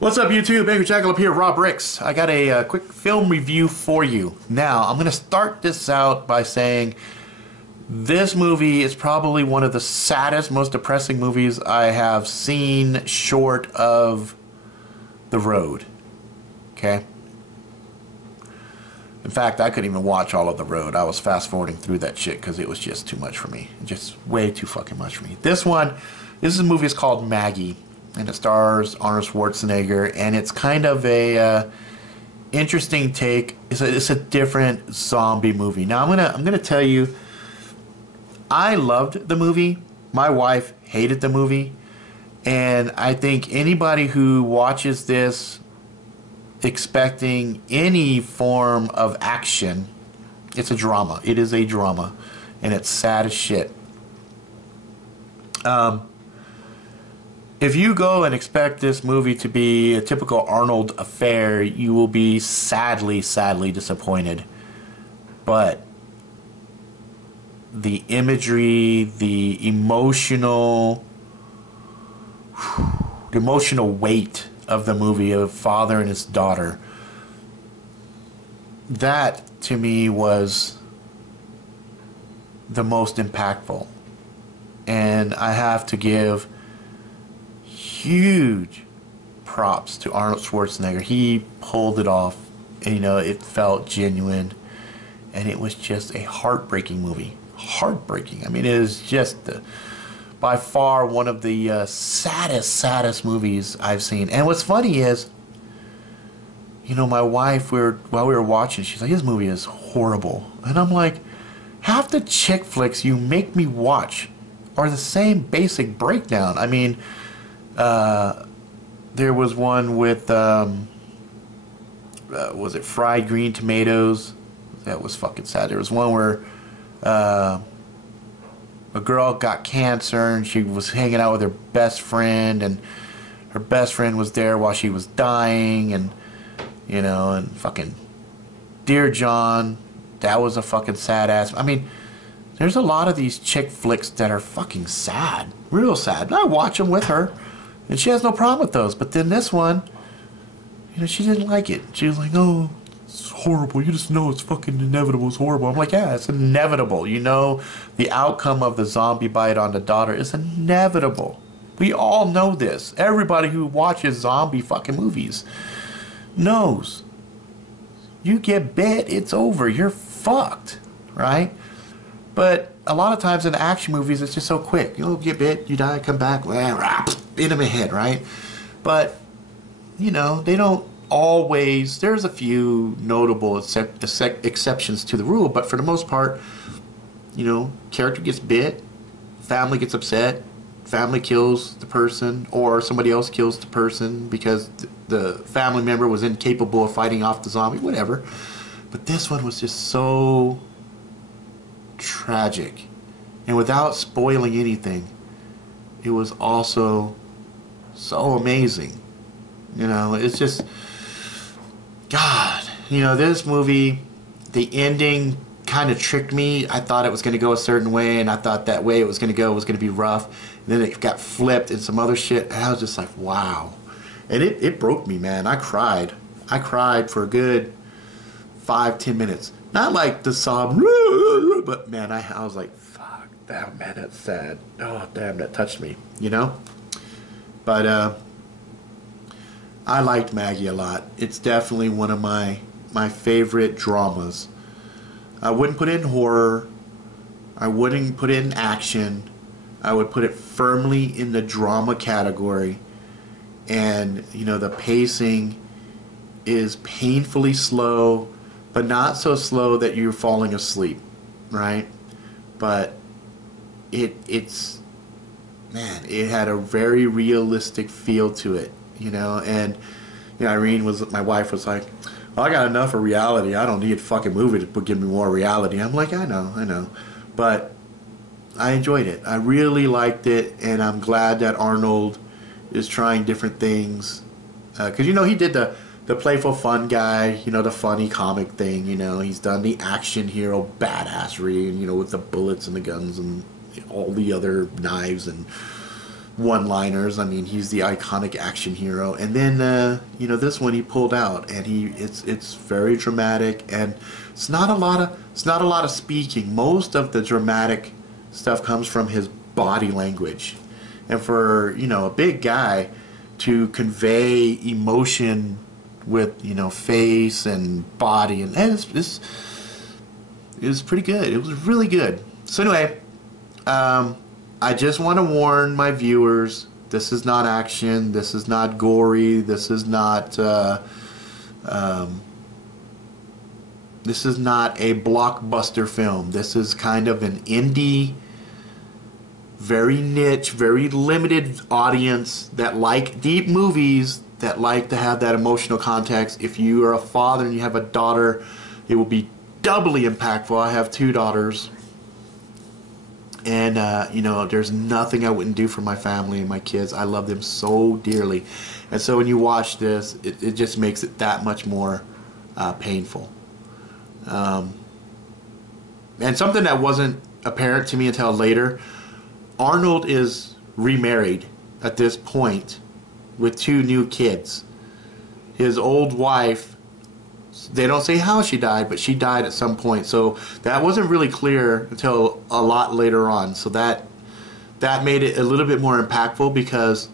What's up, YouTube? Baker Jackal up here, Raw Bricks. I got a quick film review for you. Now, I'm going to start this out by saying this movie is probably one of the saddest, most depressing movies I have seen short of The Road. Okay? In fact, I couldn't even watch all of The Road. I was fast-forwarding through that shit because it was just too much for me. Just way too fucking much for me. This movie is called Maggie. And it stars Arnold Swarznegger, and it's kind of a interesting take. It's a different zombie movie. Now I'm gonna tell you, I loved the movie. My wife hated the movie, and I think anybody who watches this expecting any form of action, it's a drama. It is a drama, and it's sad as shit. If you go and expect this movie to be a typical Arnold affair, you will be sadly disappointed. But the imagery, the emotional weight of the movie, of father and his daughter, that to me was the most impactful. And I have to give huge props to Arnold Swarzenegger. He pulled it off, and it felt genuine, and it was just a heartbreaking movie. Heartbreaking. I mean, it is just by far one of the saddest movies I've seen. And what's funny is, my wife, while we were watching, she's like, "This movie is horrible," and I'm like, half the chick flicks you make me watch are the same basic breakdown. I mean, there was one with, was it fried green tomatoes? That was fucking sad. There was one where a girl got cancer and she was hanging out with her best friend, and her best friend was there while she was dying, and and fucking Dear John, that was a fucking sad ass. I mean, there's a lot of these chick flicks that are fucking sad, real sad. I watch them with her, and she has no problem with those. But then this one, she didn't like it. She was like, "Oh, it's horrible. You just know it's fucking inevitable. It's horrible." I'm like, "Yeah, it's inevitable. The outcome of the zombie bite on the daughter is inevitable. We all know this. Everybody who watches zombie fucking movies knows. You get bit, it's over. You're fucked, right?" But a lot of times in action movies, it's just so quick. You get bit, you die, come back, hit him in the head, right? But, they don't always. There's a few notable exceptions to the rule, but for the most part, character gets bit, family gets upset, family kills the person, or somebody else kills the person because the family member was incapable of fighting off the zombie, whatever. But this one was just so tragic, and without spoiling anything, it was also so amazing. It's just, God, this movie, the ending kind of tricked me. I thought it was going to go a certain way, and I thought that way it was going to go was going to be rough, and then it got flipped and some other shit, and I was just like, wow. And it broke me, man. I cried for a good 5-10 minutes. Not like the sob, but man, I was like, fuck, damn, man, that's sad. Oh, damn, that touched me, But I liked Maggie a lot. It's definitely one of my favorite dramas. I wouldn't put it in horror. I wouldn't put it in action. I would put it firmly in the drama category. And, the pacing is painfully slow, but not so slow that you're falling asleep, right? But it had a very realistic feel to it, and Irene my wife was like, "Well, I got enough of reality. I don't need a fucking movie to give me more reality." I'm like, I know. But I enjoyed it. I really liked it, and I'm glad that Arnold is trying different things. Because, he did the playful fun guy, the funny comic thing, he's done the action hero badassery, and with the bullets and the guns and all the other knives and one-liners. I mean, he's the iconic action hero. And then you know, this one he pulled out, and it's very dramatic, and it's not a lot of speaking. Most of the dramatic stuff comes from his body language. And for, you know, a big guy to convey emotion with, you know, face and body, and it was pretty good. It was really good. So anyway, I just want to warn my viewers, this is not action, this is not gory, this is not a blockbuster film. This is kind of an indie, very niche, very limited audience that like deep movies, that like to have that emotional context. If you are a father and you have a daughter, it will be doubly impactful. I have 2 daughters. And, you know, there's nothing I wouldn't do for my family and my kids. I love them so dearly. And so when you watch this, it just makes it that much more painful. And something that wasn't apparent to me until later, Arnold is remarried at this point with 2 new kids. His old wife, they don't say how she died, but she died at some point. So that wasn't really clear until a lot later on. So that made it a little bit more impactful, because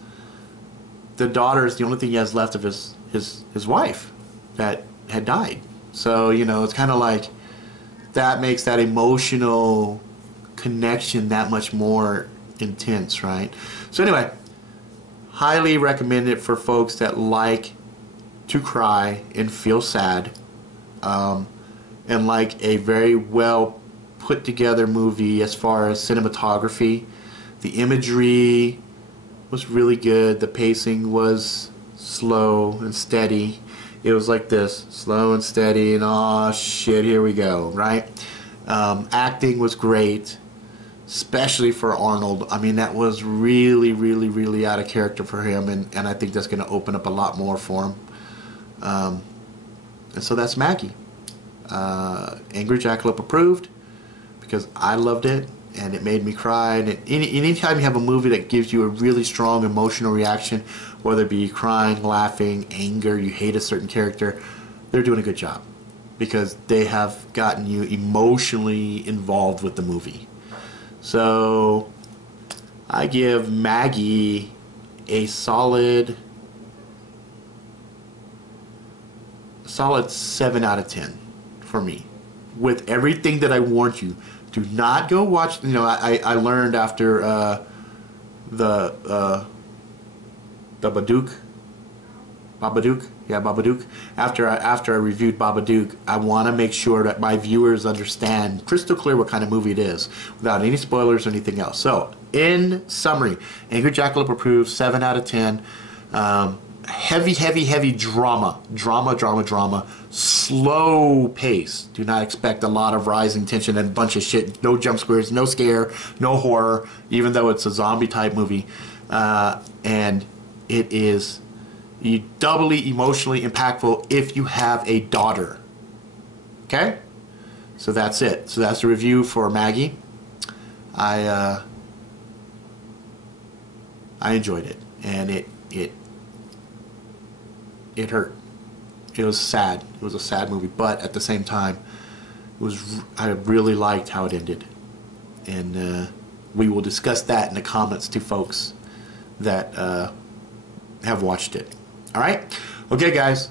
the daughter is the only thing he has left of his wife that had died. So, you know, it's kind of like that makes that emotional connection that much more intense, right? So anyway, highly recommend it for folks that like to cry and feel sad, and like a very well put together movie as far as cinematography. The imagery was really good. The pacing was slow and steady. It was like this, slow and steady, and oh shit, here we go, right? Acting was great, especially for Arnold. I mean, that was really, really, really out of character for him, and I think that's going to open up a lot more for him. And so that's Maggie. Angry Jackalope approved, because I loved it and it made me cry. And anytime you have a movie that gives you a really strong emotional reaction, whether it be crying, laughing, anger, you hate a certain character, they're doing a good job, because they have gotten you emotionally involved with the movie. So I give Maggie a solid 7 out of 10 for me, with everything that I warned you. Do not go watch. You know, I learned after the Babadook. Yeah, Babadook. After I reviewed Babadook, I want to make sure that my viewers understand crystal clear what kind of movie it is, without any spoilers or anything else. So, in summary, Angry Jackalope approved, 7 out of 10. Heavy drama. Slow pace. Do not expect a lot of rising tension and a bunch of shit. No jump scares, no scare, no horror, even though it's a zombie type movie. And it is doubly emotionally impactful if you have a daughter. Okay? So that's it. So that's the review for Maggie. I enjoyed it, and it hurt. It was sad. It was a sad movie, but at the same time, I really liked how it ended, and we will discuss that in the comments to folks that have watched it. All right, okay, guys.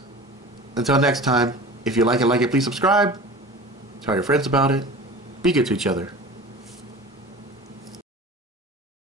Until next time, if you like it, please subscribe. Tell your friends about it. Be good to each other.